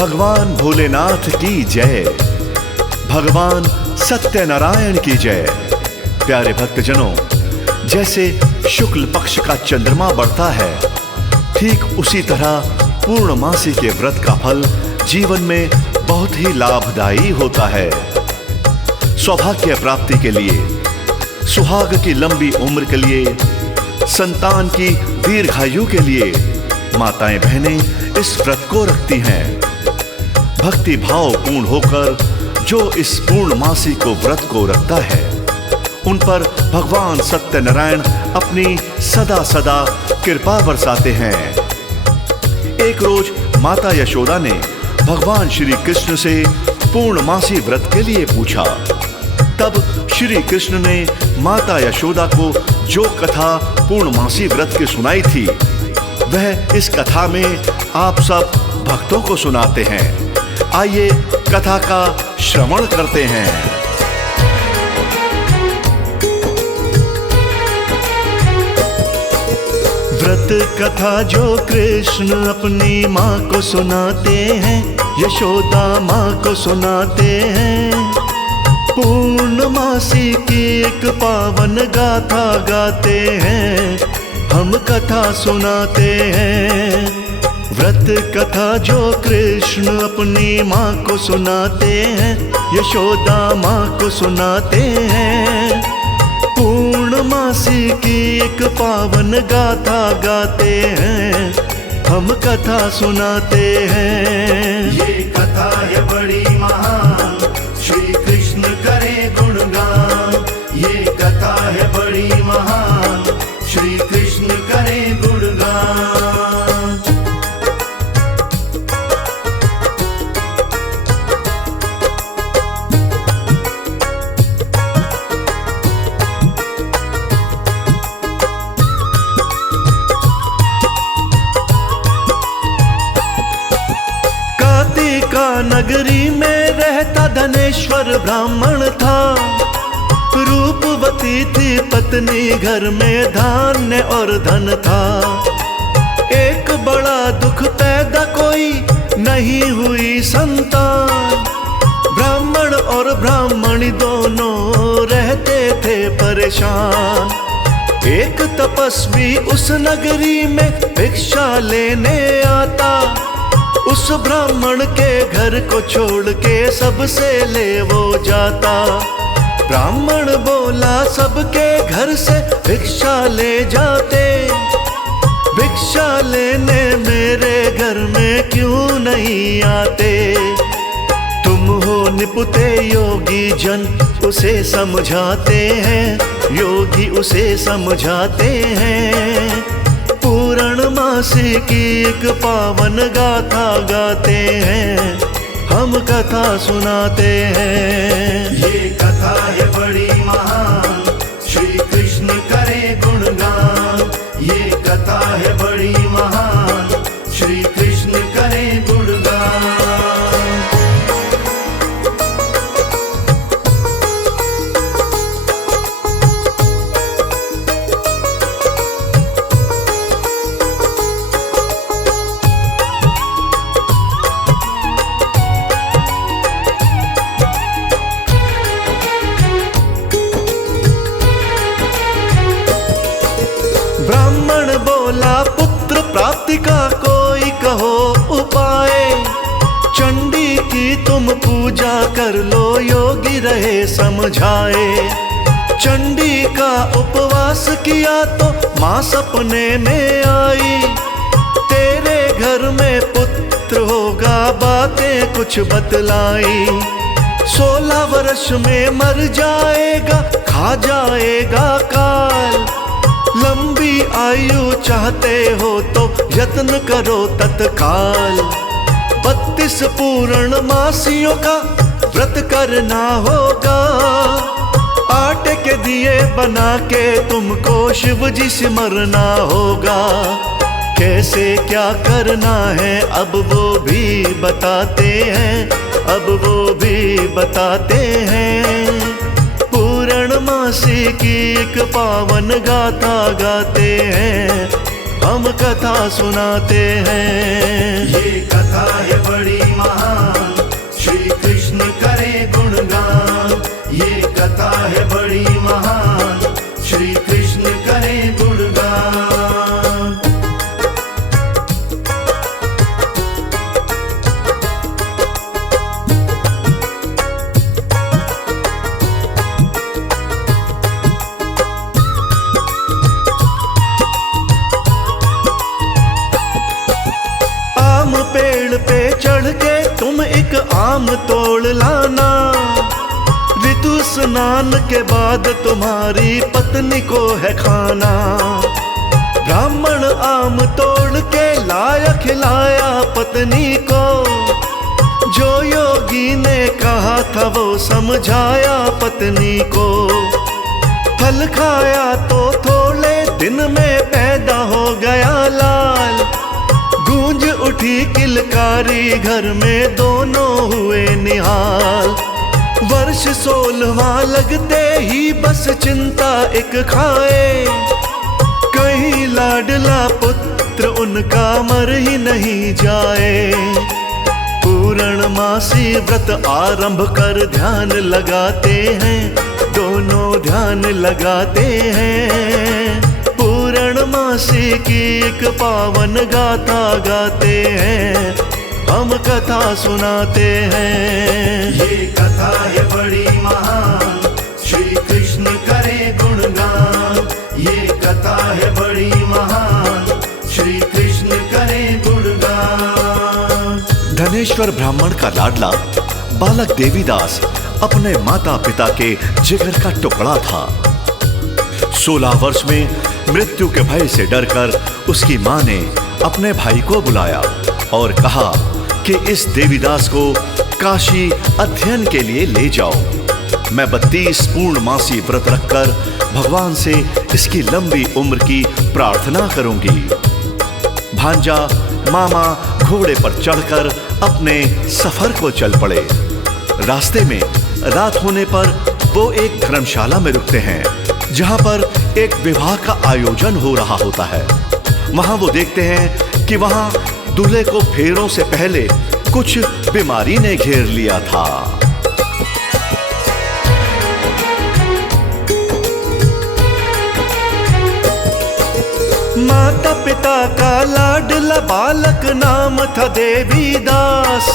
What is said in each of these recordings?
भगवान भोलेनाथ की जय। भगवान सत्यनारायण की जय। प्यारे भक्तजनों, जैसे शुक्ल पक्ष का चंद्रमा बढ़ता है, ठीक उसी तरह पूर्णमासी के व्रत का फल जीवन में बहुत ही लाभदायी होता है। सौभाग्य प्राप्ति के लिए, सुहाग की लंबी उम्र के लिए, संतान की दीर्घायु के लिए माताएं बहनें इस व्रत को रखती हैं। भक्ति भाव पूर्ण होकर जो इस पूर्णमासी को व्रत को रखता है, उन पर भगवान सत्यनारायण अपनी सदा सदा कृपा बरसाते हैं। एक रोज माता यशोदा ने भगवान श्री कृष्ण से पूर्णमासी व्रत के लिए पूछा। तब श्री कृष्ण ने माता यशोदा को जो कथा पूर्णमासी व्रत की सुनाई थी, वह इस कथा में आप सब भक्तों को सुनाते हैं। आइए कथा का श्रवण करते हैं। व्रत कथा जो कृष्ण अपनी माँ को सुनाते हैं, यशोदा माँ को सुनाते हैं। पूर्णमासी की एक पावन गाथा गाते हैं, हम कथा सुनाते हैं। व्रत कथा जो कृष्ण अपनी माँ को सुनाते हैं, यशोदा माँ को सुनाते हैं। पूर्णमासी की एक पावन गाथा गाते हैं, हम कथा सुनाते हैं। ये कथा है बड़ी महान, श्री कृष्ण करे गुणगान। ये कथा है बड़ी महान, श्री कृष्ण करे गुणगान। नगरी में रहता धनेश्वर ब्राह्मण था। रूपवती थी पत्नी, घर में धान्य और धन था। एक बड़ा दुख पैदा कोई नहीं हुई संतान। ब्राह्मण और ब्राह्मणी दोनों रहते थे परेशान। एक तपस्वी उस नगरी में भिक्षा लेने आता। उस ब्राह्मण के घर को छोड़ के सबसे ले वो जाता। ब्राह्मण बोला, सबके घर से भिक्षा ले जाते, भिक्षा लेने मेरे घर में क्यों नहीं आते। तुम हो निपुते योगी जन, उसे समझाते हैं, योगी उसे समझाते हैं। पूर्णमासी की एक पावन गाथा गाते हैं, हम कथा सुनाते हैं। ये कथा है बड़ी महान, श्री कृष्ण करे गुणगान। ये कथा है बड़ी महान, श्री कृष्ण करे गुणगान। ब्राह्मण बोला, पुत्र प्राप्ति का कोई कहो उपाय। चंडी की तुम पूजा कर लो, योगी रहे समझाए। चंडी का उपवास किया तो माँ सपने में आई। तेरे घर में पुत्र होगा, बातें कुछ बतलाई। 16 वर्ष में मर जाएगा, खा जाएगा काल। लंबी आयु चाहते हो तो यत्न करो तत्काल। 32 पूर्णमासियों का व्रत करना होगा। आटे के दिए बना के तुमको शिव जी सिमरना होगा। कैसे क्या करना है अब वो भी बताते हैं, अब वो भी बताते हैं। पूर्णमासी की एक पावन गाथा गाते हैं, हम कथा सुनाते हैं। ये कथा है बड़ी महान, श्री कृष्ण करे गुणगान। ये कथा है बड़ी महान, श्री कृष्ण करे गुणगान। पेड़ पे चढ़ के तुम एक आम तोड़ लाना, ऋतु स्नान के बाद तुम्हारी पत्नी को है खाना। ब्राह्मण आम तोड़ के लाया खिलाया पत्नी को, जो योगी ने कहा था वो समझाया पत्नी को। फल खाया तो थोड़े दिन में पैदा हो गया लाल, गूंज उठी किलकारी घर में दोनों हुए निहाल। वर्ष 16वां लगते ही बस चिंता एक खाए, कहीं लाडला पुत्र उनका मर ही नहीं जाए। पूर्णमासी व्रत आरंभ कर ध्यान लगाते हैं, दोनों ध्यान लगाते हैं। पूर्णमासी की एक पावन गाथा गाते हैं, हम कथा सुनाते हैं। ये कथा है बड़ी महान, श्री कृष्ण करे गुणगान। ये कथा है बड़ी महान, श्री कृष्ण करे गुणगान। धनेश्वर ब्राह्मण का लाडला बालक देवीदास अपने माता पिता के जिगर का टुकड़ा था। 16 वर्ष में मृत्यु के भय से डरकर उसकी मां ने अपने भाई को बुलाया और कहा कि इस देवीदास को काशी अध्ययन के लिए ले जाओ। मैं 32 पूर्णमासी व्रत रखकर भगवान से इसकी लंबी उम्र की प्रार्थना करूंगी। भांजा मामा घोड़े पर चढ़कर अपने सफर को चल पड़े। रास्ते में रात होने पर वो एक धर्मशाला में रुकते हैं, जहां पर एक विवाह का आयोजन हो रहा होता है। वहां वो देखते हैं कि वहां दूल्हे को फेरों से पहले कुछ बीमारी ने घेर लिया था। माता पिता का लाडला बालक नाम था देवीदास।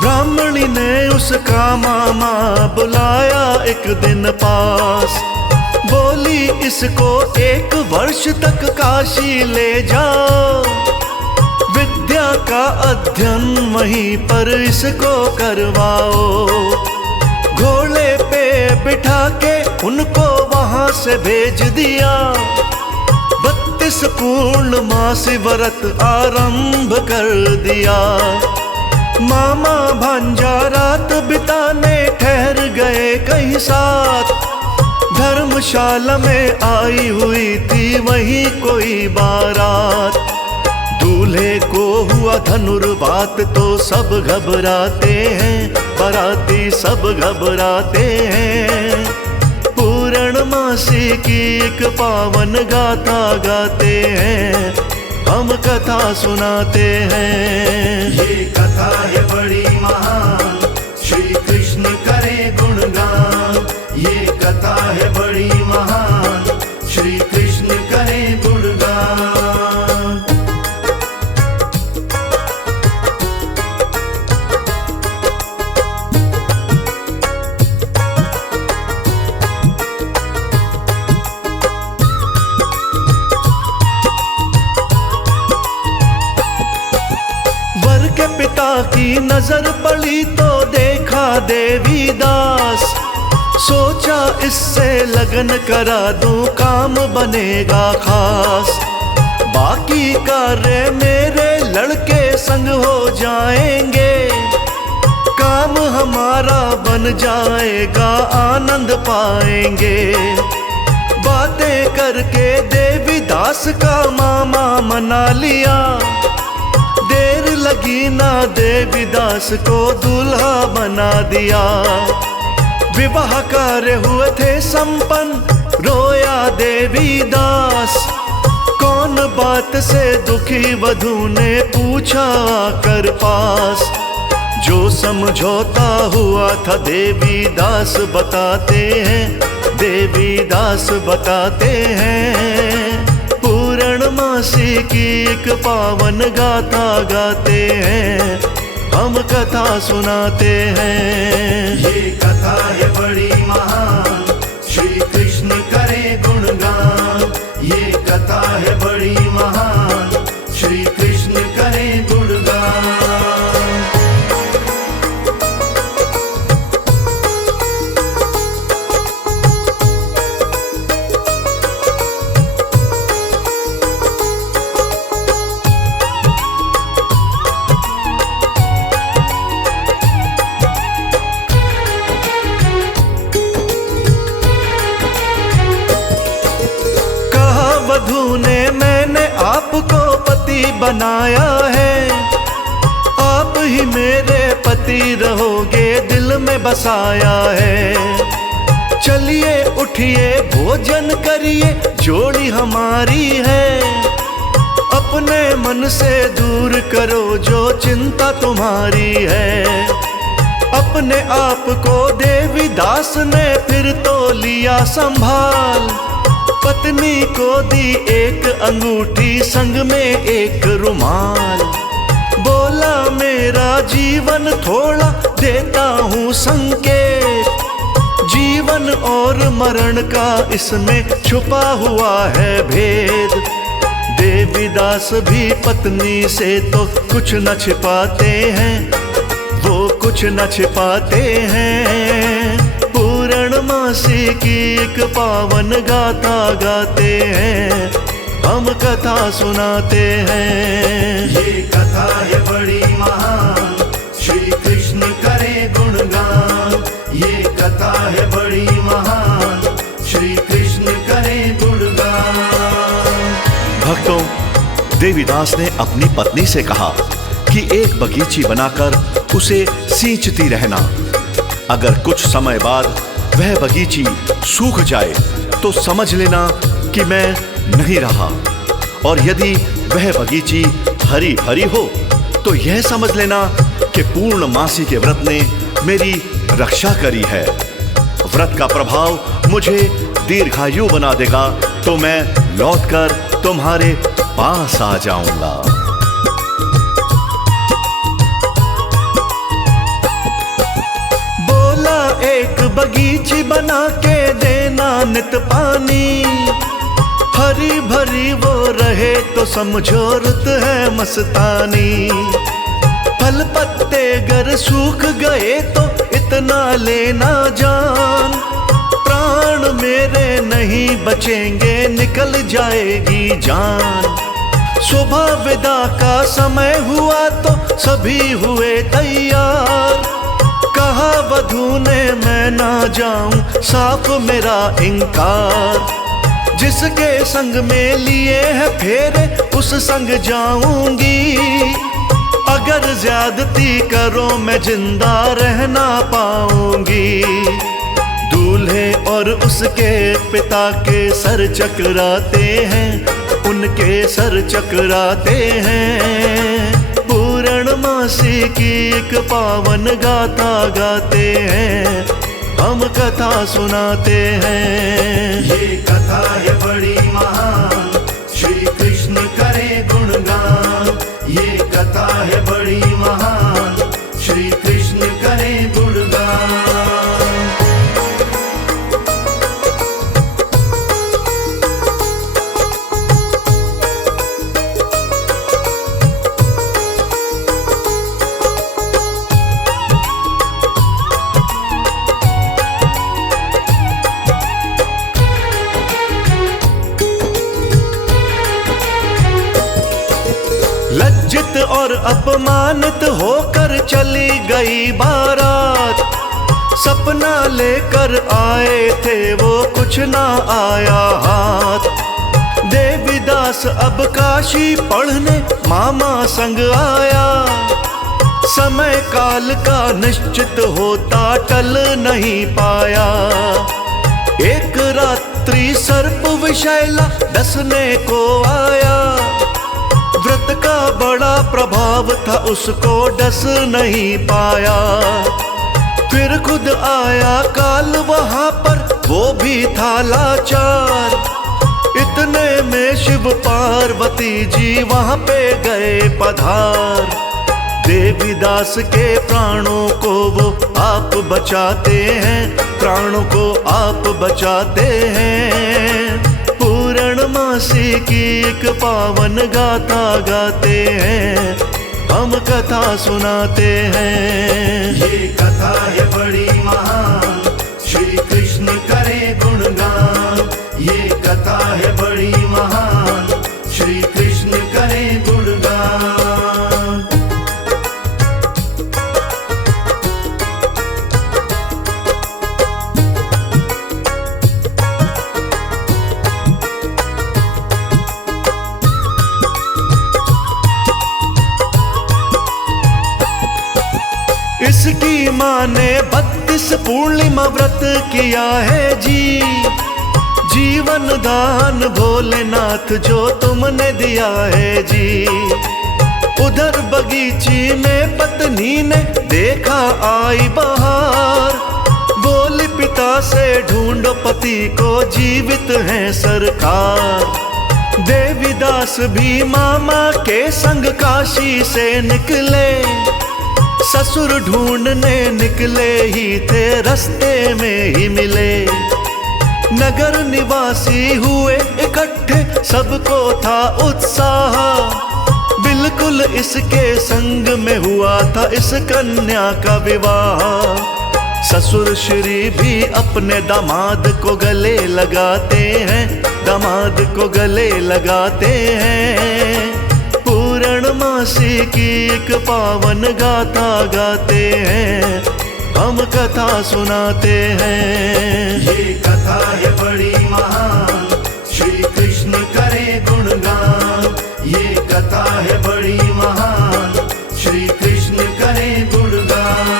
ब्राह्मणी ने उसका मामा बुलाया एक दिन पास, बोली इसको 1 वर्ष तक काशी ले जाओ, विद्या का अध्ययन वहीं पर इसको करवाओ। घोड़े पे बिठा के उनको वहां से भेज दिया, 32 पूर्णमासी व्रत आरंभ कर दिया। मामा भांजा रात बिताने ठहर गए कहीं साथ, धर्मशाला में आई हुई थी वहीं कोई बारात। दूल्हे को हुआ धनुर्वात तो सब घबराते हैं, बाराती सब घबराते हैं। पूर्णमासी की एक पावन गाथा गाते हैं, हम कथा सुनाते हैं। ये कथा है बड़ी महान, श्री कृष्ण करे गुणगान। ये कथा है बड़ी महान, श्री कृष्ण करे गुणगान। वर के पिता की नजर पड़ी तो देखा देवीदास, सोचा इससे लगन करा दूं काम बनेगा खास। बाकी कार्य मेरे लड़के संग हो जाएंगे, काम हमारा बन जाएगा आनंद पाएंगे। बातें करके देवीदास का मामा मना लिया, देर लगी ना देवीदास को दूल्हा बना दिया। विवाह कार्य हुए थे संपन्न, रोया देवीदास, कौन बात से दुखी वधू ने पूछा कर पास, जो समझौता हुआ था देवी दास बताते हैं, देवी दास बताते हैं। पूर्णमासी की एक पावन गाथा गाते हैं, हम कथा सुनाते हैं। ये कथा है बड़ी महान, श्री कृष्ण करे गुणगान। ये कथा है बड़ी महान, श्री कृष्ण करे गुणगान। वधू ने मैंने आपको पति बनाया है, आप ही मेरे पति रहोगे दिल में बसाया है। चलिए उठिए भोजन करिए, जोड़ी हमारी है। अपने मन से दूर करो जो चिंता तुम्हारी है। अपने आप को देवी दास ने फिर तो लिया संभाल, पत्नी को दी एक अंगूठी संग में एक रुमाल। बोला मेरा जीवन थोड़ा देता हूँ संकेत, जीवन और मरण का इसमें छुपा हुआ है भेद। देवीदास भी पत्नी से तो कुछ न छिपाते हैं, वो कुछ न छिपाते हैं। पूर्णमासी की एक पावन गाथा गाते हैं, हम कथा सुनाते हैं। ये कथा है बड़ी महान, श्री कृष्ण करे गुणगान। ये कथा है बड़ी महान, श्री कृष्ण करे गुणगान। भक्तों, देवीदास ने अपनी पत्नी से कहा कि एक बगीची बनाकर उसे सींचती रहना। अगर कुछ समय बाद वह बगीची सूख जाए तो समझ लेना कि मैं नहीं रहा, और यदि वह बगीची हरी भरी हो तो यह समझ लेना कि पूर्णमासी के व्रत ने मेरी रक्षा करी है। व्रत का प्रभाव मुझे दीर्घायु बना देगा तो मैं लौटकर तुम्हारे पास आ जाऊंगा। एक बगीची बना के देना नित पानी, हरी भरी वो रहे तो समझो रुत है मस्तानी। फल पत्ते गर सूख गए तो इतना लेना जान, प्राण मेरे नहीं बचेंगे निकल जाएगी जान। सुबह विदा का समय हुआ तो सभी हुए तैयार, कहा वधू ने मैं ना जाऊं साफ मेरा इनकार। जिसके संग में लिए है फेरे उस संग जाऊंगी, अगर ज्यादती करो मैं जिंदा रह ना पाऊंगी। दूल्हे और उसके पिता के सर चकराते हैं, उनके सर चकराते हैं। पूर्णमासी की एक पावन गाथा गाते हैं, हम कथा सुनाते हैं। ये कथा है बड़ी महान, श्री कृष्ण करे गुणगान। ये कथा है बड़ी महान, श्री कृष्ण करे गुणगान। लज्जित और अपमानित होकर चली गई बारात, सपना लेकर आए थे वो कुछ ना आया हाथ। देवीदास अब काशी पढ़ने मामा संग आया, समय काल का निश्चित होता टल नहीं पाया। एक रात त्रिसर्प विषैला डसने को आया, व्रत का बड़ा प्रभाव था उसको डस नहीं पाया। फिर खुद आया काल वहां पर, वो भी था लाचार। इतने में शिव पार्वती जी वहां पे गए पधार। देवीदास के प्राणों को वो आप बचाते हैं, प्राणों को आप बचाते हैं। पूर्णमासी की एक पावन गाथा गाते हैं, हम कथा सुनाते हैं। ये कथा है बड़ी महान, श्री कृष्ण करे गुणगान। ये कथा है बड़ी महान, श्री कृष्ण करे गुणगान। इसकी माँ ने 32 पूर्णिमा व्रत किया है जी। जीवन दान भोलेनाथ जो तुमने दिया है जी। उधर बगीची में पत्नी ने देखा आई बहार, बोली पिता से ढूंढो पति को, जीवित है सरकार। देवीदास भी मामा के संग काशी से निकले, ससुर ढूंढने निकले ही थे, रास्ते में ही मिले। नगर निवासी हुए इकट्ठे, सबको था उत्साह, बिल्कुल इसके संग में हुआ था इस कन्या का विवाह। ससुर श्री भी अपने दामाद को गले लगाते हैं, दामाद को गले लगाते हैं। पूर्णमासी की एक पावन गाथा गाते हैं, हम कथा सुनाते हैं। ये कथा है बड़ी महान, श्री कृष्ण करे गुणगान। ये कथा है बड़ी महान, श्री कृष्ण करे गुणगान।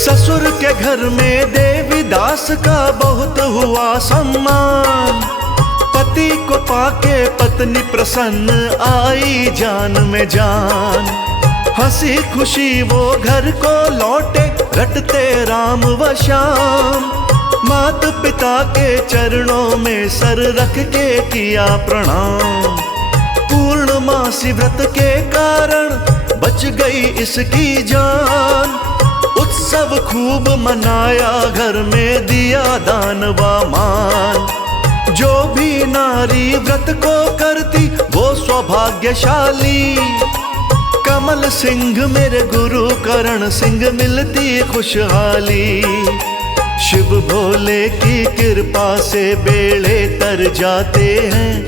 ससुर के घर में देवीदास का बहुत हुआ सम्मान। पति को पाके पत्नी प्रसन्न आई जान में जान। हंसी खुशी वो घर को लौटे, रटते राम व श्याम। मात पिता के चरणों में सर रख के किया प्रणाम। पूर्णमासी व्रत के कारण बच गई इसकी जान। उत्सव खूब मनाया, घर में दिया दान व मान। जो भी नारी व्रत को करती वो सौभाग्यशाली। कमल सिंह मेरे गुरु करण सिंह मिलती खुशहाली। शिव भोले की कृपा से बेड़े तर जाते हैं,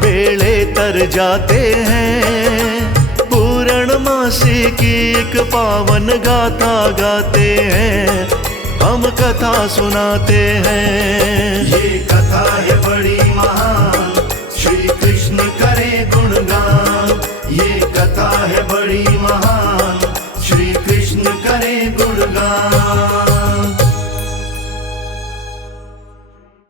बेड़े तर जाते हैं। पूर्णमासी की एक पावन गाथा गाते हैं, हम कथा सुनाते हैं। ये कथा है बड़ी महान, श्री कृष्ण करे गुणगान। ये कथा है बड़ी महान, श्री कृष्ण करे गुणगान।